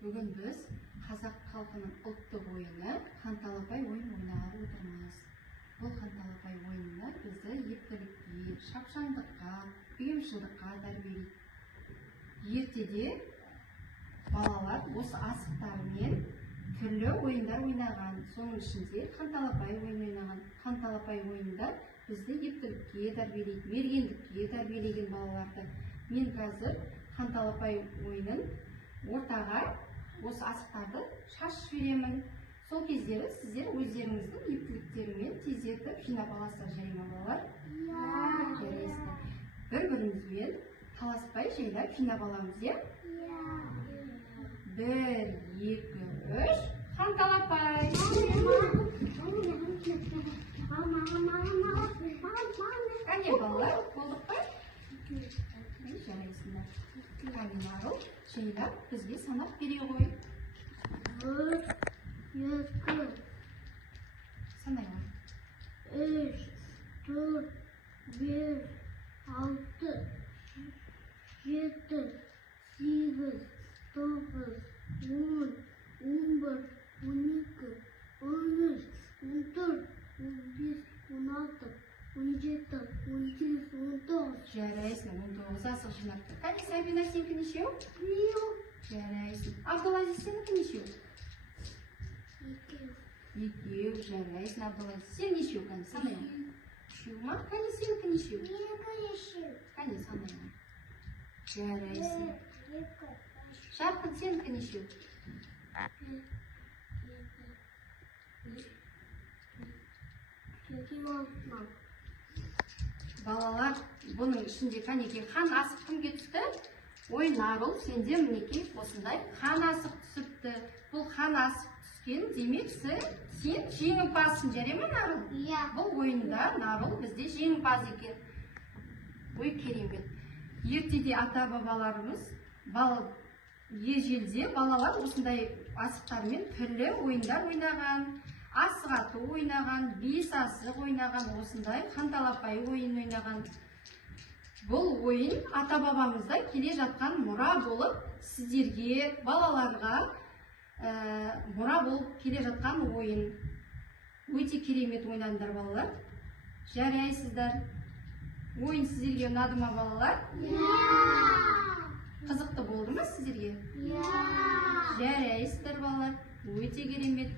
Бүгін біз қазақ халқының ұлттық ойыны ханталапай ойын ойнағалы отырмыз. Бұл ханталапай ойыны бізді ептілікке, шапшаңдыққа, ұйымшылдыққа тәрбиелейді. Ертеде балалар осы асықтарымен түрлі ойындар ойнаған. Соның ішінде ханталапай ойын ойнаған. Ханталапай ойында бізді ептілікке тәрбиелейді, мергендікке тәрбиелеген балаларды. Мен қазір ханталапай ойынын ортаға осы асықтарды шашып жіберемін. Сол кездері сіздер өздеріңіздің ептіліктерімен тездетіп жинап аласыздар, жай ма балалар? Жарайсыздар. Бір-бірімізбен таласпай жайлап жинап аламыз, иә? 1, 2, 3, ханталапай. Қане балалар, болдық па? Жарайсыңдар. Қане Нарыл, жайлап бізге санап бере ғой. 1, 2, Санайла. 3, 4, 5, 6, 7, 8, 9, 10, 11, 12, 13, 14, 15, 16, 17, 18, 19. Жарайсың, 19 асық жинапты. Қане Сабина, сенікі нешеу? Жарайсың. Абдулазиз, сенікі нешеу? 2, жарайсың. Абдулазиз, сен нешеу? Қане санайла. 3 ма? Қане сенікі нешеу? Қане санайла. Жарайсың. Жарқын, сенікі нешеу? Балалар, бұның ішінде қанеке қан асық кімге түсті? Ой, Нарыл, сенде мінеке осындай қан асық түсіпті. Бұл қан асық түскен, демек сен жеңімпазсың, жарай ма Нарыл? Бұл ойында Нарыл бізде жеңімпаз екен. Ой, керемет. Ертеде ата-бабаларымыз ежелде балалар осындай асықтармен түрлі ойындар ойнаған. Асық ату ойнаған, 5 асық ойнаған, осындай ханталапай ойын ойнаған. Бұл ойын ата-бабамызда келе жатқан мұра болып, сіздерге, балаларға мұра болып келе жатқан ойын. Өте керемет ойнадыңдар балалар. Жарайсыздар. Ойын сіздерге ұнады ма балалар? Қызықты болды ма сіздерге? Жарайсыздар балалар. Өте керемет.